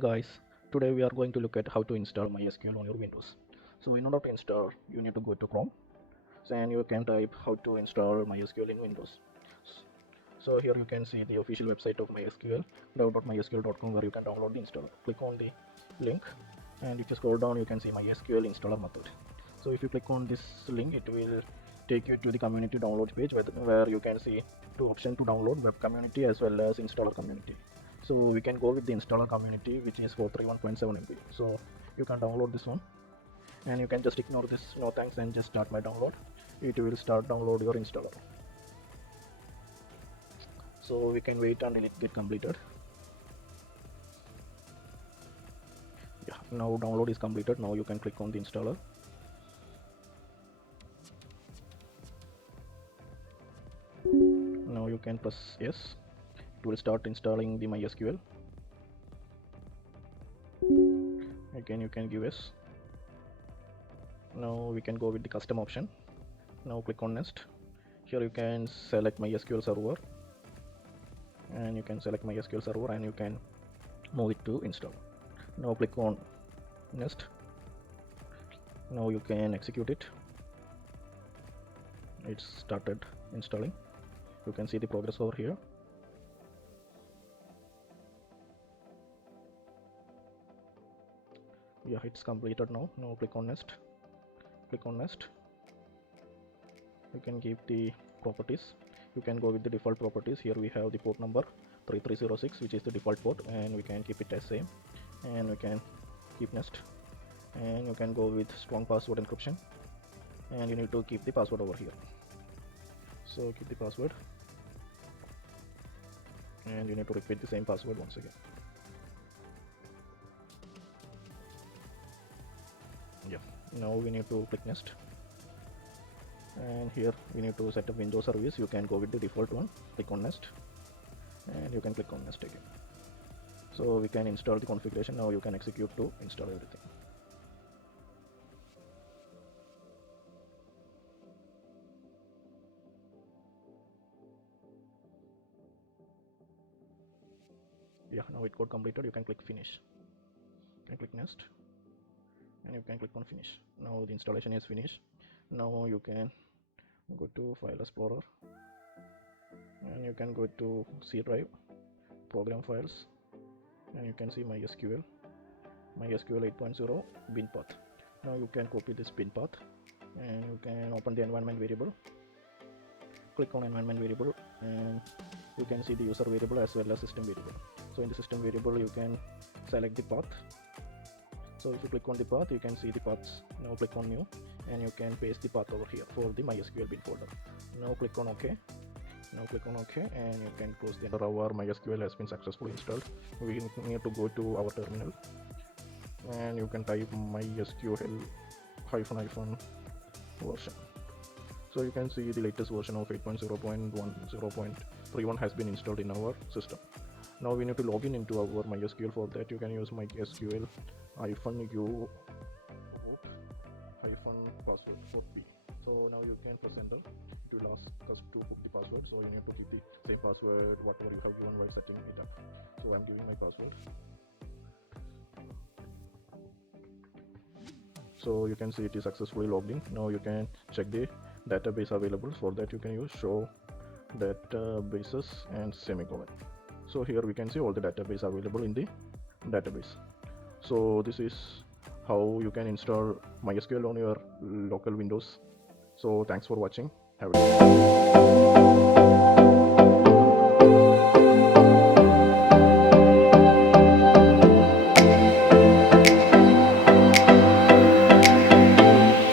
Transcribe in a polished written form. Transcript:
guys, today we are going to look at how to install MySQL on your Windows. So in order to install, you need to go to Chrome, and you can type how to install MySQL in Windows. So here you can see the official website of MySQL, www.mysql.com, where you can download the installer. Click on the link, and if you scroll down you can see MySQL installer method. So if you click on this link, it will take you to the community downloads page where you can see two options to download: web community as well as installer community. So we can go with the installer community, which is 431.7 MB. So you can download this one, and you can just ignore this no thanks and just start my download. It will start download your installer. So we can wait until it get completed. Yeah, now download is completed. Now you can click on the installer. Now you can press yes. It will start installing the MySQL. Again you can give yes. Now we can go with the custom option. Now click on next. Here you can select MySQL server, and you can select MySQL server and you can move it to install. Now click on next. Now you can execute it. It's started installing. You can see the progress over here. Yeah, it's completed now. Now click on next. Click on next. You can give the properties. You can go with the default properties. Here we have the port number 3306, which is the default port, and we can keep it as same, and we can keep next. And you can go with strong password encryption, and you need to keep the password over here. So keep the password, and you need to repeat the same password once again. Yeah, now we need to click next, and here we need to set up Windows service. You can go with the default one. Click on next, and you can click on next again. So we can install the configuration. Now you can execute to install everything. Yeah, now it got completed. You can click finish. You can click next, and you can click on finish. Now the installation is finished. Now you can go to File Explorer, and you can go to C drive, program files, and you can see MySQL 8.0 bin path. Now you can copy this bin path, and you can open the environment variable. Click on environment variable, and you can see the user variable as well as system variable. So in the system variable you can select the path. So if you click on the path, you can see the paths. Now click on new, and you can paste the path over here for the MySQL bin folder. Now click on OK. Now click on OK, and you can close the our MySQL has been successfully installed. We need to go to our terminal, and you can type MySQL --version. So you can see the latest version of 8.0.10.31 has been installed in our system. Now we need to log in into our MySQL. For that you can use MySQL -u password for P. So now you can press enter. It will ask us to put the password, so you need to give the same password whatever you have given while setting it up. So I'm giving my password. So you can see it is successfully logged in. Now you can check the database available. For that you can use show databases and semicolon. So here we can see all the database available in the database. So this is how you can install MySQL on your local Windows. So thanks for watching. Have a good day.